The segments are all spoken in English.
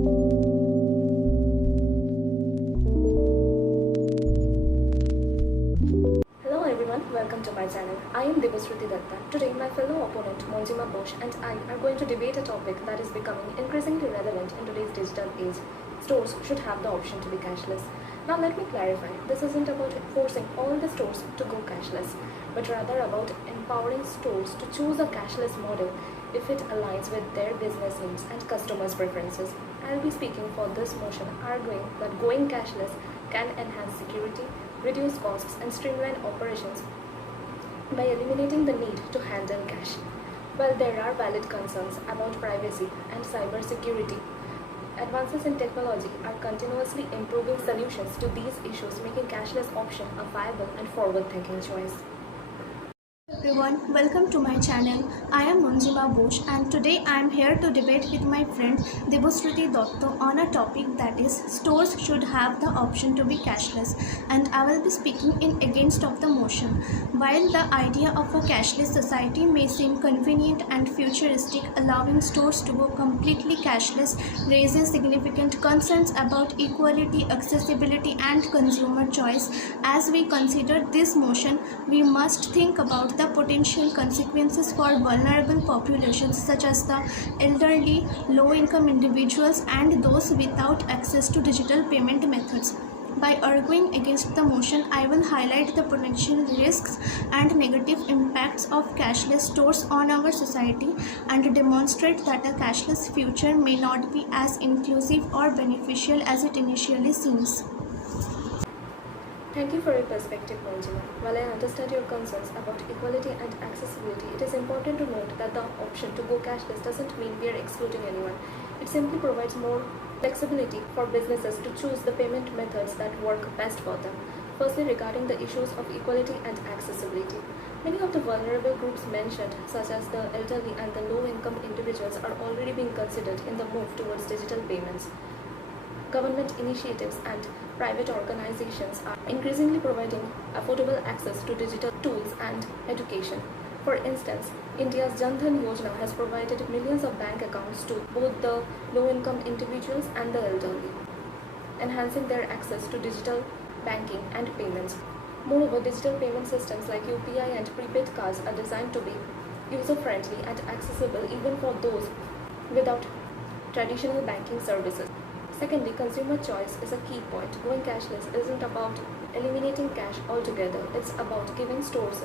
Hello everyone, welcome to my channel. I am Datta. Today my fellow opponent Manjima Bose and I are going to debate a topic that is becoming increasingly relevant in today's digital age. Stores should have the option to be cashless. Now let me clarify, this isn't about forcing all the stores to go cashless, but rather about empowering stores to choose a cashless model if it aligns with their business needs and customers' preferences. I'll be speaking for this motion, arguing that going cashless can enhance security, reduce costs and streamline operations by eliminating the need to handle cash. While there are valid concerns about privacy and cybersecurity, advances in technology are continuously improving solutions to these issues, making cashless option a viable and forward-thinking choice. Everyone, welcome to my channel. I am Manjima Bose and today I am here to debate with my friend Datta on a topic that is stores should have the option to be cashless, and I will be speaking in against of the motion. While the idea of a cashless society may seem convenient and futuristic, allowing stores to go completely cashless raises significant concerns about equality, accessibility and consumer choice. As we consider this motion, we must think about the potential consequences for vulnerable populations such as the elderly, low-income individuals and those without access to digital payment methods. By arguing against the motion, I will highlight the potential risks and negative impacts of cashless stores on our society and demonstrate that a cashless future may not be as inclusive or beneficial as it initially seems. Thank you for your perspective, Manjima. While I understand your concerns about equality and accessibility, it is important to note that the option to go cashless doesn't mean we are excluding anyone. It simply provides more flexibility for businesses to choose the payment methods that work best for them. Firstly, regarding the issues of equality and accessibility, many of the vulnerable groups mentioned, such as the elderly and the low-income individuals, are already being considered in the move towards digital payments. Government initiatives and private organizations are increasingly providing affordable access to digital tools and education. For instance, India's Jan Dhan Yojana has provided millions of bank accounts to both the low-income individuals and the elderly, enhancing their access to digital banking and payments. Moreover, digital payment systems like UPI and prepaid cards are designed to be user-friendly and accessible even for those without traditional banking services. Secondly, consumer choice is a key point. Going cashless isn't about eliminating cash altogether. It's about giving stores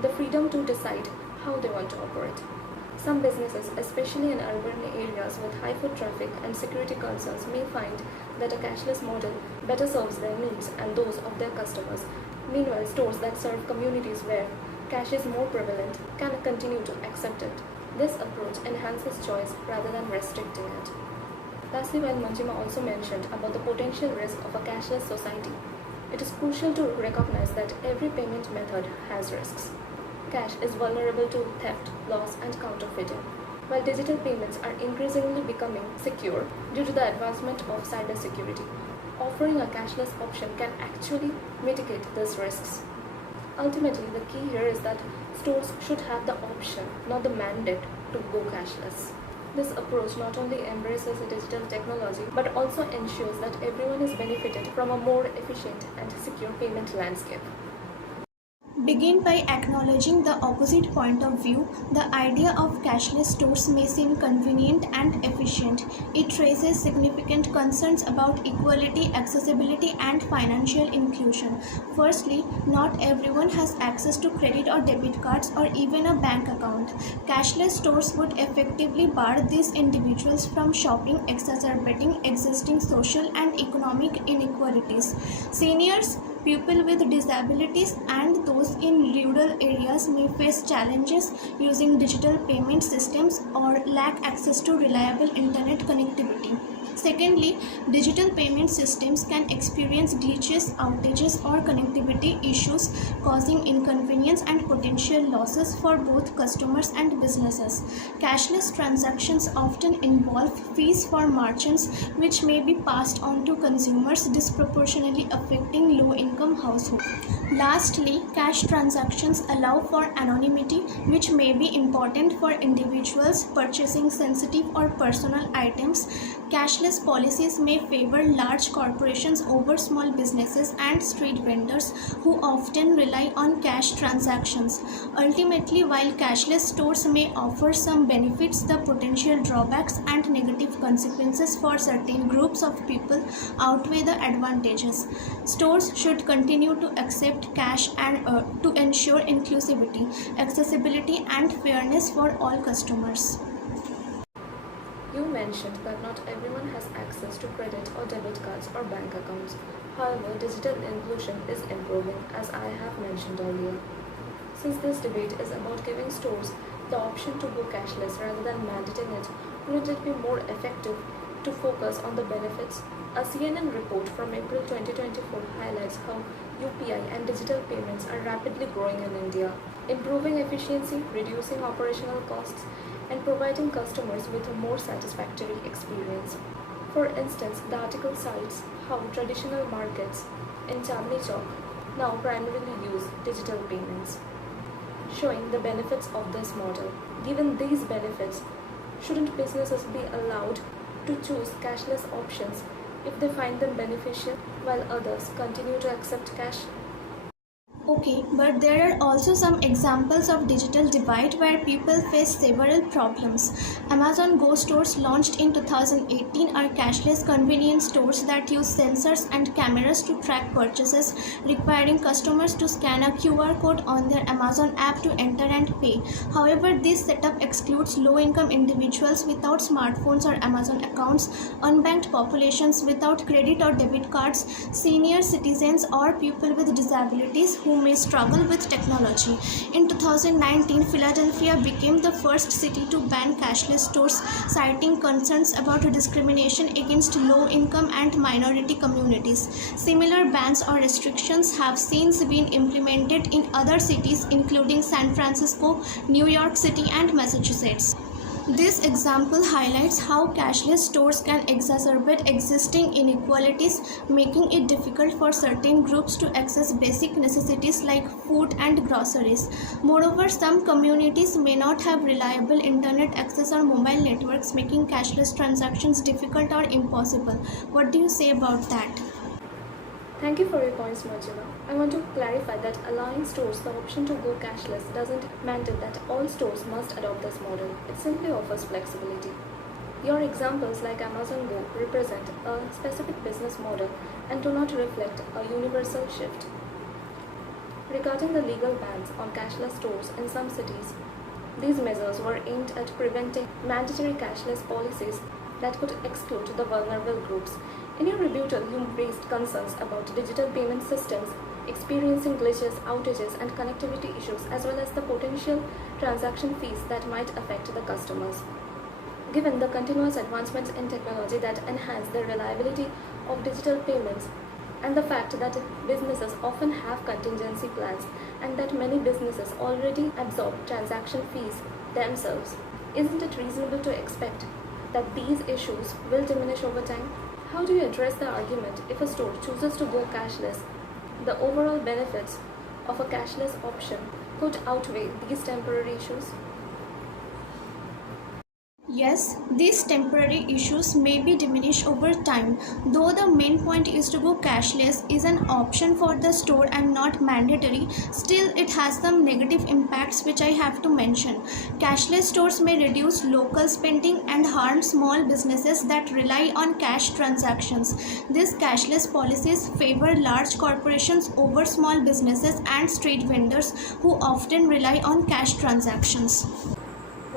the freedom to decide how they want to operate. Some businesses, especially in urban areas with high foot traffic and security concerns, may find that a cashless model better serves their needs and those of their customers. Meanwhile, stores that serve communities where cash is more prevalent can continue to accept it. This approach enhances choice rather than restricting it. Lastly, while Manjima also mentioned about the potential risk of a cashless society, it is crucial to recognize that every payment method has risks. Cash is vulnerable to theft, loss, and counterfeiting, while digital payments are increasingly becoming secure due to the advancement of cybersecurity. Offering a cashless option can actually mitigate these risks. Ultimately, the key here is that stores should have the option, not the mandate, to go cashless. This approach not only embraces digital technology but also ensures that everyone is benefited from a more efficient and secure payment landscape. Begin by acknowledging the opposite point of view. The idea of cashless stores may seem convenient and efficient. It raises significant concerns about equality, accessibility, and financial inclusion. Firstly, not everyone has access to credit or debit cards or even a bank account. Cashless stores would effectively bar these individuals from shopping, exacerbating existing social and economic inequalities. Seniors, people with disabilities, and those in rural areas may face challenges using digital payment systems or lack access to reliable internet connectivity. Secondly, digital payment systems can experience glitches, outages, or connectivity issues, causing inconvenience and potential losses for both customers and businesses. Cashless transactions often involve fees for merchants, which may be passed on to consumers, disproportionately affecting low-income households. Lastly, cash transactions allow for anonymity, which may be important for individuals purchasing sensitive or personal items. Cashless policies may favor large corporations over small businesses and street vendors who often rely on cash transactions. Ultimately, while cashless stores may offer some benefits, the potential drawbacks and negative consequences for certain groups of people outweigh the advantages. Stores should continue to accept cash and to ensure inclusivity, accessibility, and fairness for all customers. You mentioned that not everyone has access to credit or debit cards or bank accounts. However, digital inclusion is improving, as I have mentioned earlier. Since this debate is about giving stores the option to go cashless rather than mandating it, wouldn't it be more effective to focus on the benefits? A CNN report from April 2024 highlights how UPI and digital payments are rapidly growing in India, improving efficiency, reducing operational costs, and providing customers with a more satisfactory experience. For instance, the article cites how traditional markets in Chandni Chowk now primarily use digital payments, showing the benefits of this model. Given these benefits, shouldn't businesses be allowed to choose cashless options if they find them beneficial, while others continue to accept cash? Okay, but there are also some examples of digital divide where people face several problems. Amazon Go stores launched in 2018 are cashless convenience stores that use sensors and cameras to track purchases, requiring customers to scan a QR code on their Amazon app to enter and pay. However, this setup excludes low-income individuals without smartphones or Amazon accounts, unbanked populations without credit or debit cards, senior citizens, or people with disabilities who may struggle with technology. In 2019, Philadelphia became the first city to ban cashless stores, citing concerns about discrimination against low-income and minority communities. Similar bans or restrictions have since been implemented in other cities including San Francisco, New York City, and Massachusetts. This example highlights how cashless stores can exacerbate existing inequalities, making it difficult for certain groups to access basic necessities like food and groceries. Moreover, some communities may not have reliable internet access or mobile networks, making cashless transactions difficult or impossible. What do you say about that? Thank you for your points, Manjima. I want to clarify that allowing stores the option to go cashless doesn't mandate that all stores must adopt this model. It simply offers flexibility. Your examples like Amazon Go represent a specific business model and do not reflect a universal shift. Regarding the legal bans on cashless stores in some cities, these measures were aimed at preventing mandatory cashless policies that could exclude the vulnerable groups. In your rebuttal, you raised concerns about digital payment systems experiencing glitches, outages, and connectivity issues, as well as the potential transaction fees that might affect the customers. Given the continuous advancements in technology that enhance the reliability of digital payments, and the fact that businesses often have contingency plans and that many businesses already absorb transaction fees themselves, isn't it reasonable to expect that these issues will diminish over time? How do you address the argument if a store chooses to go cashless? The overall benefits of a cashless option could outweigh these temporary issues. Yes, these temporary issues may be diminished over time, though the main point is to go cashless is an option for the store and not mandatory. Still, it has some negative impacts which I have to mention. Cashless stores may reduce local spending and harm small businesses that rely on cash transactions. These cashless policies favor large corporations over small businesses and street vendors who often rely on cash transactions.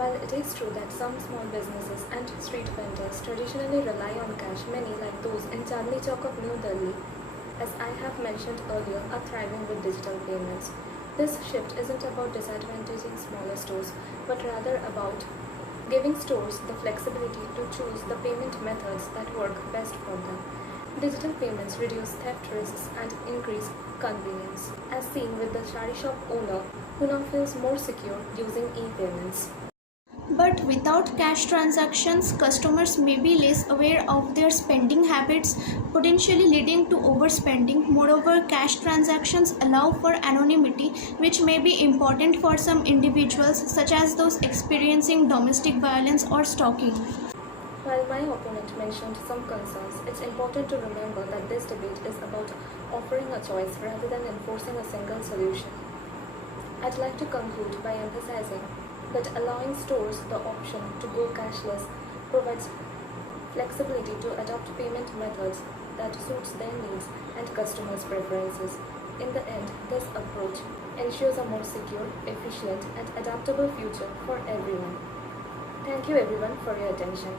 While it is true that some small businesses and street vendors traditionally rely on cash, many, like those in Chandni Chowk of New Delhi, as I have mentioned earlier, are thriving with digital payments. This shift isn't about disadvantaging smaller stores, but rather about giving stores the flexibility to choose the payment methods that work best for them. Digital payments reduce theft risks and increase convenience, as seen with the sari shop owner who now feels more secure using e-payments. But without cash transactions, customers may be less aware of their spending habits, potentially leading to overspending. Moreover, cash transactions allow for anonymity, which may be important for some individuals, such as those experiencing domestic violence or stalking. While my opponent mentioned some concerns, it's important to remember that this debate is about offering a choice rather than enforcing a single solution. I'd like to conclude by emphasizing that allowing stores the option to go cashless provides flexibility to adopt payment methods that suits their needs and customers' preferences. In the end, this approach ensures a more secure, efficient, and adaptable future for everyone. Thank you everyone for your attention.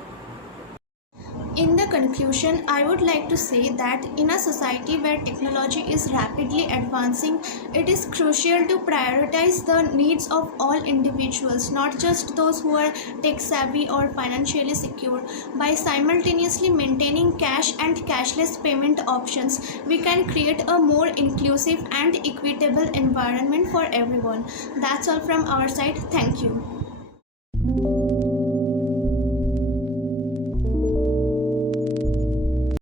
In the conclusion, I would like to say that in a society where technology is rapidly advancing, it is crucial to prioritize the needs of all individuals, not just those who are tech savvy or financially secure. By simultaneously maintaining cash and cashless payment options, we can create a more inclusive and equitable environment for everyone. That's all from our side. Thank you.